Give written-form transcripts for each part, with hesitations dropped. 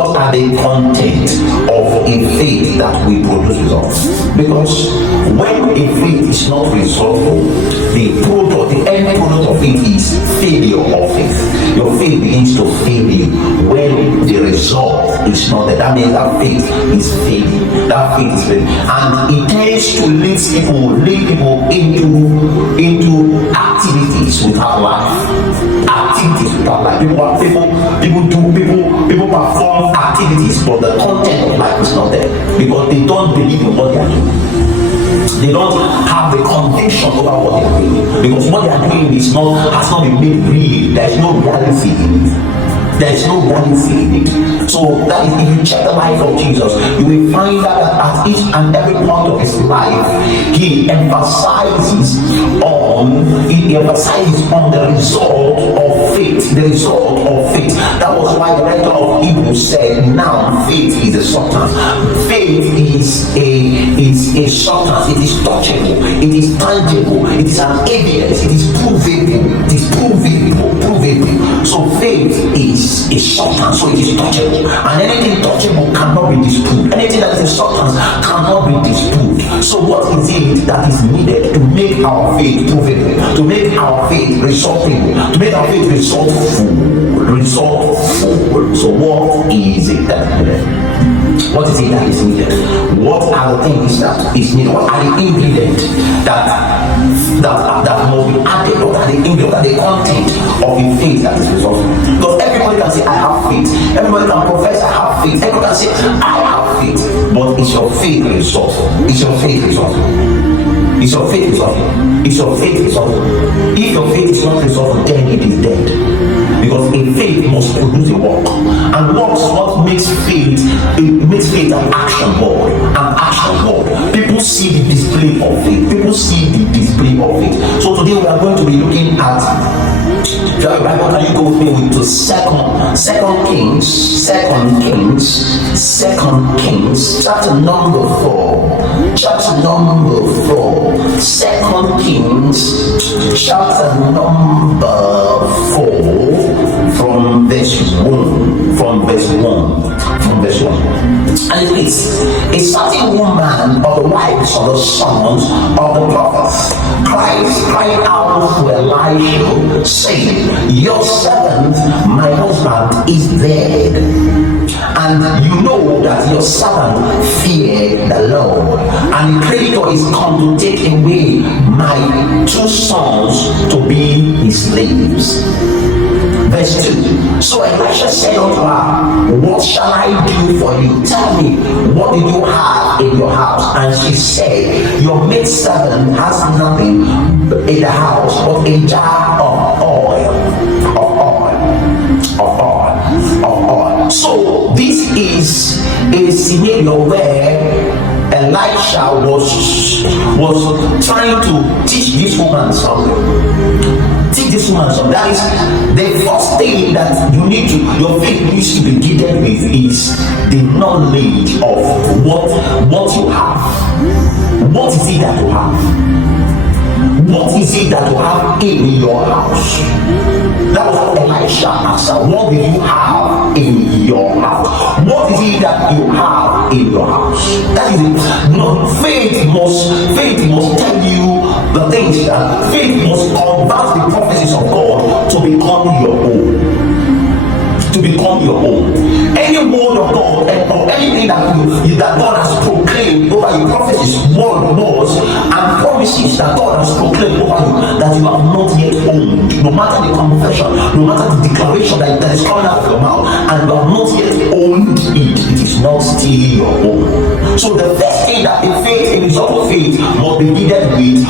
what are the content of a faith that will produce results? Because when a faith is not resolvable, the end product of it is failure of faith. Your faith begins to fail you when the result is not there. That means that faith is failing. That faith is failing, and it tends to lead people into activities without life. Activities without life. People perform activities, but the content of life is not there because they don't believe in what they are doing. They don't have the conviction over what they are doing, because what they are doing has not been made real. There is no reality in it. There is no reality in it. So that is, if you check the life of Jesus, you will find that at each and every point of his life, he emphasizes on the result of faith. The result of faith. That was why the writer of Hebrews said, now faith is a substance. Faith is a substance. It is touchable. It is tangible. It is an evidence. It is provable. It is provable. So faith is a substance. So it is touchable. And anything touchable cannot be disproved. Anything that is a substance cannot be disproved. So what is it that is needed to make our faith provable? To make our faith resultable? To make our faith resultful? So what is it that is needed? What is it that is needed? What are the things that is needed? What are the ingredients that must be added? What are the ingredients? What are the content of the faith that is resulting? Because everybody can say, I have faith. Everybody can profess, I have faith. Everybody can say, I have faith. But is your faith resolved? Is your faith resolved? Is your faith resolved? Is your faith resolved? If your faith is not resolved, then it is dead. Because a faith must produce a work, and works what makes faith. It makes faith an action word. An action word. People see the display of faith. People see the display of faith. So today we are going to be looking at. Bible, can you go with me to Second Kings, chapter number 4. Second Kings, chapter number 4, from verse 1. And it is a certain woman of the wives of the sons of the prophets cried out to Elisha, saying, your servant, my husband, is dead. And you know that your servant feared the Lord, and the creditor is come to take away my 2 sons to be his slaves. Verse 2. So Elisha said unto her, what shall I do for you? Tell me, what did you have in your house? And she said, your maidservant has nothing in the house but a jar of oil. So this is a scenario where Elisha was trying to teach this woman something. That is the first thing that your faith needs to be given with is the knowledge of what you have. What is it that you have? What is it that you have in your house? That was what Elisha asked her. What do you have in your house? What is it that you have in your house? That is it. No, faith must tell you the things that faith must convert the prophecies of God to become your own. To become your own. Any word of God or anything that God has proclaimed over your prophecies, words, and promises that God has proclaimed over you that you have not yet owned, no matter the confession, no matter the declaration that is coming out of your mouth, and you have not yet owned it, it is not still your own. So the first thing that a result of faith must be needed with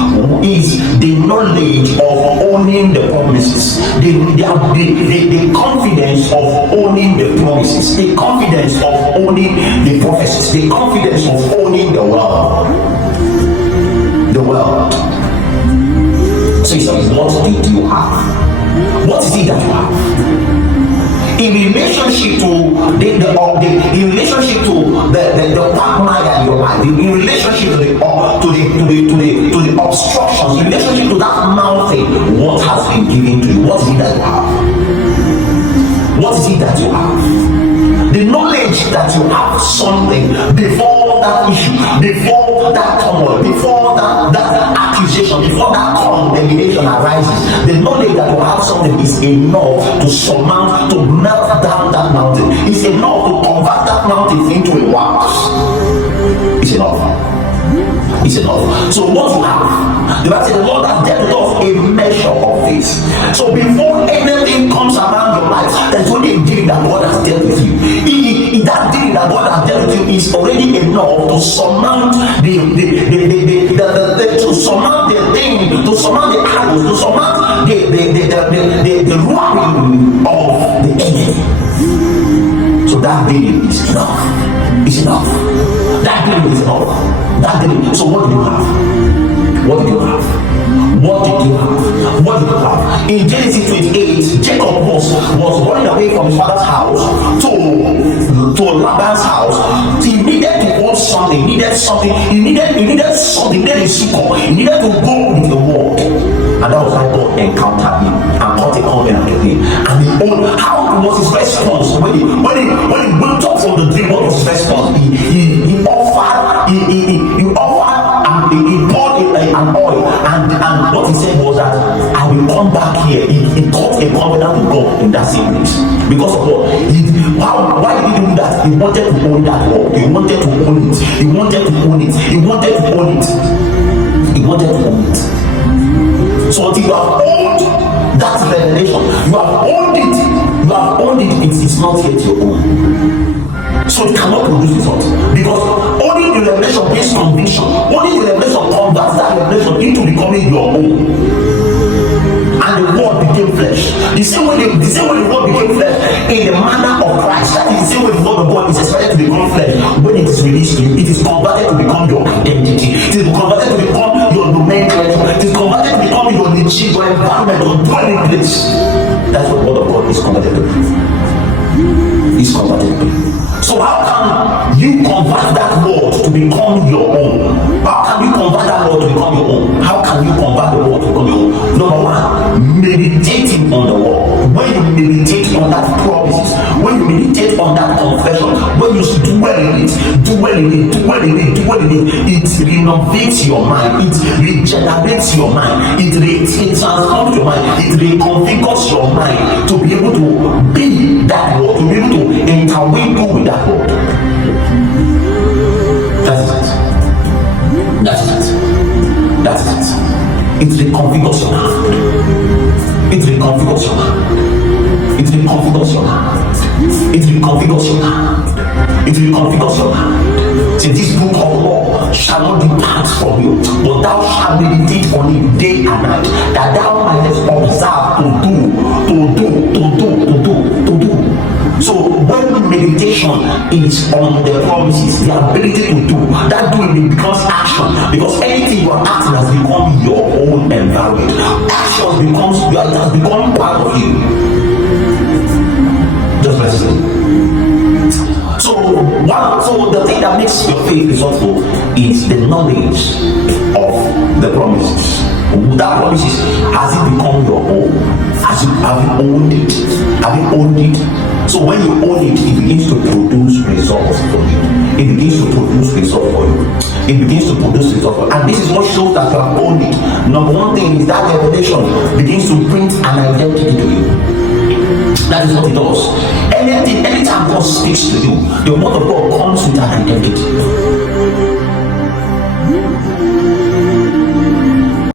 is the knowledge of owning the promises, the confidence of owning the promises, the confidence of owning the prophecies, the confidence of owning the world. So he says, what did you have? What is it that you have? In relationship to the partner in your life, in relationship to the obstructions, in relationship to that mountain, what has been given to you? What is it that you have? What is it that you have? The knowledge that you have something before that issue, before that turmoil, before that accusation, before that condemnation arises. The knowledge that you have something is enough to surmount, to melt down that mountain. It's enough to convert that mountain into a wax. It's enough. It's enough. So what you have, the Bible says the Lord has dealt us a measure of this. So before anything comes around your life, there's only a deal that God has dealt with you. That deal that God has dealt with you is already enough to surmount to surmount the thing, to surmount the arrows, to surmount the roaring of the enemy. So that deal is enough. It's enough. That deal is enough. That day. So what did you have? What did you have? What did you have? What did you have? In Genesis 28, Jacob was running away from his father's house to Laban's house. He needed to own something. He needed something. He needed something. He needed a succor. He needed to go with the war. And that was how God encountered him and got a covenant with him. And he owned. How was his response when he went up from the dream? What was his response? He offered. He offered and he poured an oil, and what he said was that I will come back here. He got a covenant with God in that same place because of what? Why did he do that? He wanted to own that word. He wanted to own it. He wanted to own it. He wanted to own it. He wanted to own it. So until you have owned that revelation, you have owned it. You have owned it. It is not yet your own. So it cannot produce results because only the revelation brings conviction. Only the revelation converts that revelation into becoming your own. And the word became flesh. The same way the word became flesh in the manner of Christ. That is the same way the word of God is expected to become flesh. When it is released to you, it is converted to become your identity. It is converted to become your nomenclature. It is converted to become your niche, your environment, your dwelling place. That's what the word of God is converted to. Is converted to. So how can you convert that word to become your own? How can you convert that word to become your own? How can you convert the word to become your own? Number one, meditating on the word. When you meditate on that promises, when you meditate on that confession, when you dwell in it, it renovates your mind, it regenerates your mind, it transforms your mind, it reconfigures your mind to be able to be that word, to be able to intermingle with that word. That's it. It reconfigures your mind. It reconfigures your mind. It reconfigures your mind. It reconfigures your mind. It reconfigures your mind. Say, this book of law shall not depart from you, but thou shalt meditate on it day and night, that thou mightest observe to do. So when meditation is on the promises, the ability to do, that doing becomes action, because anything you are acting has become your own environment. Action has become part of you. Just listen. So the thing that makes your faith resourceful is the knowledge of the promises. That promises, has it become your own? Have you owned it? Have you owned it? So when you own it, it begins to produce results for you. It begins to produce results for you. It begins to produce results for you. And this is what shows that you have owned it. Number one thing is that revelation begins to print an identity to you. That is what it does. Anytime God speaks to you, the word of God comes with an identity.